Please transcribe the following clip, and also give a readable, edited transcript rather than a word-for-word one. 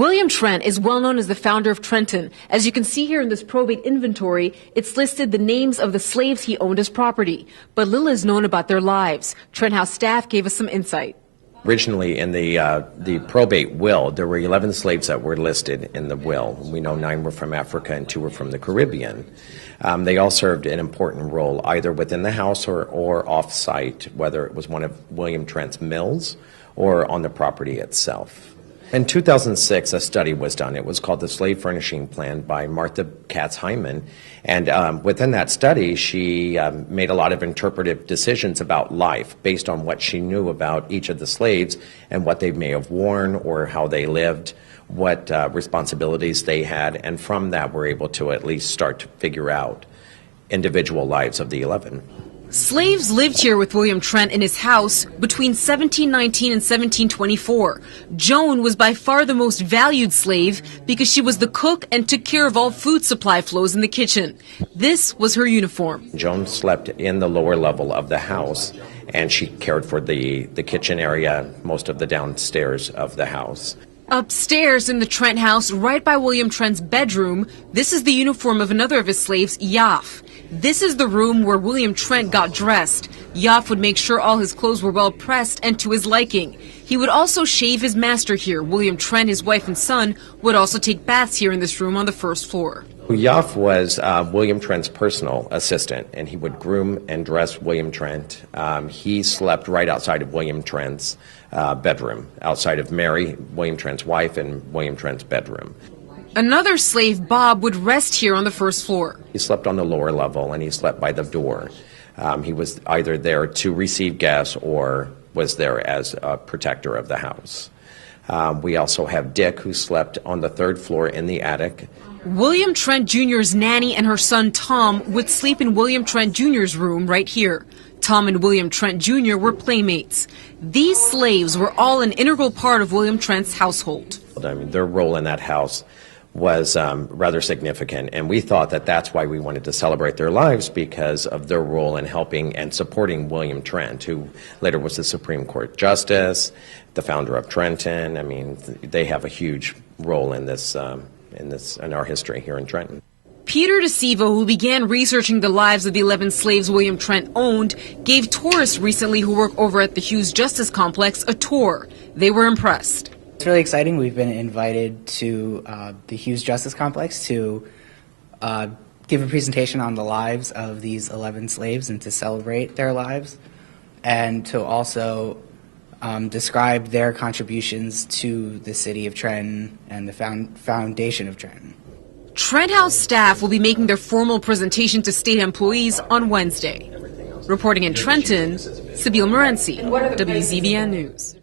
William Trent is well known as the founder of Trenton. As you can see here in this probate inventory, it's listed the names of the slaves he owned as property. But little is known about their lives. Trent House staff gave us some insight. Originally, in the probate will, there were 11 slaves that were listed in the will. We know 9 were from Africa and 2 were from the Caribbean. They all served an important role, either within the house or off-site, whether it was one of William Trent's mills or on the property itself. In 2006, a study was done. It was called the Slave Furnishing Plan by Martha Katz Hyman. And within that study, she made a lot of interpretive decisions about life based on what she knew about each of the slaves and what they may have worn or how they lived, what responsibilities they had. And from that, we're able to at least start to figure out individual lives of the 11. Slaves lived here with William Trent in his house between 1719 and 1724. Joan was by far the most valued slave because she was the cook and took care of all food supply flows in the kitchen. This was her uniform. Joan slept in the lower level of the house, and she cared for the kitchen area, most of the downstairs of the house. Upstairs in the Trent house, right by William Trent's bedroom, this is the uniform of another of his slaves, Yaf. This is the room where William Trent got dressed. Yaf would make sure all his clothes were well pressed and to his liking. He would also shave his master here. William Trent, his wife and son, would also take baths here in this room on the first floor. Yaf was William Trent's personal assistant, and he would groom and dress William Trent. He slept right outside of William Trent's bedroom, outside of Mary, William Trent's wife, and William Trent's bedroom. Another slave, Bob, would rest here on the first floor. He slept on the lower level, and he slept by the door. He was either there to receive guests or was there as a protector of the house. We also have Dick, who slept on the third floor in the attic. William Trent Jr.'s nanny and her son Tom would sleep in William Trent Jr.'s room right here. Tom and William Trent Jr. were playmates. These slaves were all an integral part of William Trent's household. I mean, their role in that house was rather significant, and we thought that that's why we wanted to celebrate their lives, because of their role in helping and supporting William Trent, who later was the Supreme Court Justice, the founder of Trenton. I mean, they have a huge role in this, in our history here in Trenton. Peter DeSivo, who began researching the lives of the 11 slaves William Trent owned, gave tourists recently who work over at the Hughes Justice Complex a tour. They were impressed. It's really exciting. We've been invited to the Hughes Justice Complex to give a presentation on the lives of these 11 slaves and to celebrate their lives, and to also describe their contributions to the city of Trenton and the foundation of Trenton. Trent House staff will be making their formal presentation to state employees on Wednesday. Reporting in Trenton, Sabine Morency, WZBN News.